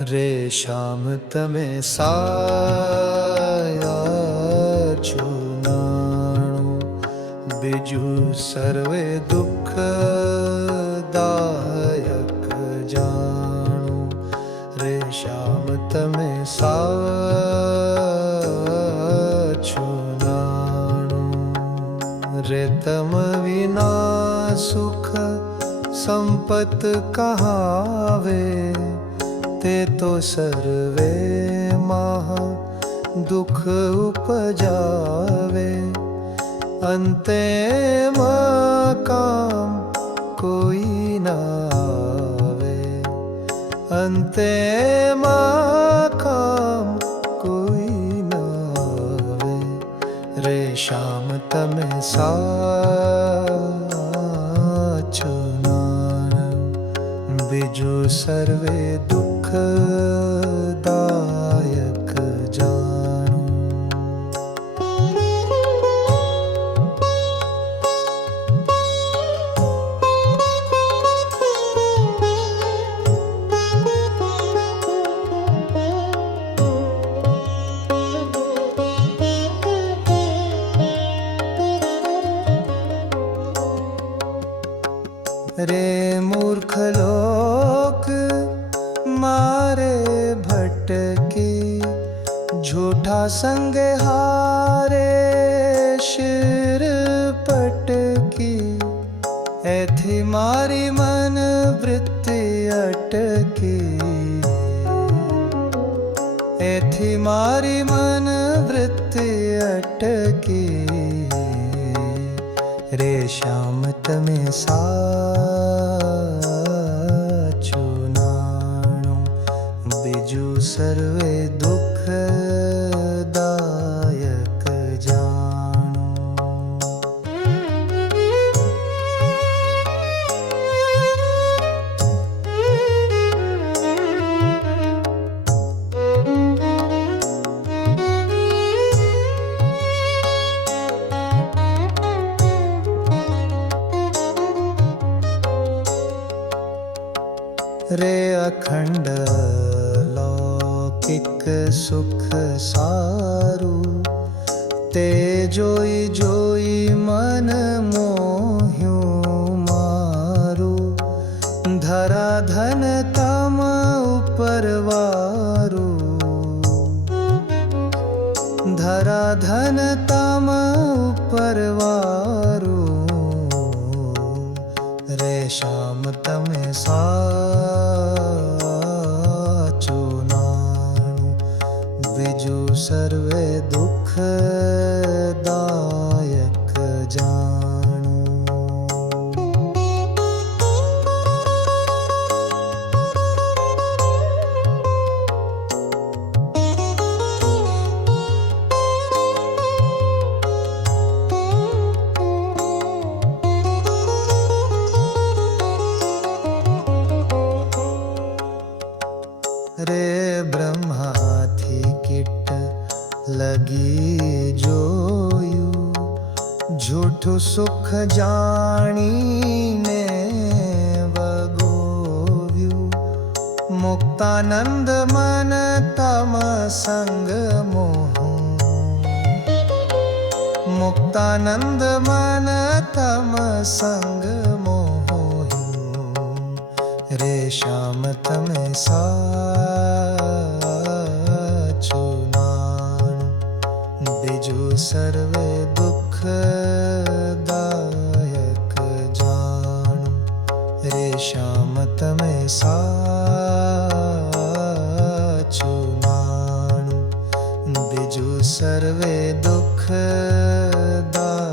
रे श्याम तमे साया चुनाणु बिजु सर्वे दुख दायक जाणु। रे श्याम तमे साया चुनाणु। रे तम विना सुख संपत कहावे ते तो सर्वे महा दुख उपजावे। अंते काम कोई न आवे। अंते काम कोई न आवे। रे श्याम तमे साचो बिजु सर्वे दुख दायक जाणु। रे मूर्ख लोक मारे भटके झूठा संग हारे शिर पटकी। ऐथी मारी मन वृत्ति अटकी। ऐथी मारी मन वृत्ति अटकी। रे श्याम तमे साचो नाणु बिजु सर्वे दुख दायक जाणु। रे अखंड लौकिक सुख सारू ते जोई जोई मन मोह्यू मारू। धरा धन तम उपरवारू। धरा धन तम उपरवारू। रे श्याम तमे साचो नाणु बिजु सर्वे दुख दायक जाणु। रे ब्रह्मा थी किट लगी जोयू झूठू सुख जानी ने वगोव्यू। मुक्तानंद मन तम संग मोह। मुक्तानंद मन तम संग मोह्यू। रे श्याम तमे साचो नाणु बिजु सर्वे दुख दायक जाणु। रे श्याम तमे साचो नाणु बिजु सर्वे दुख दायक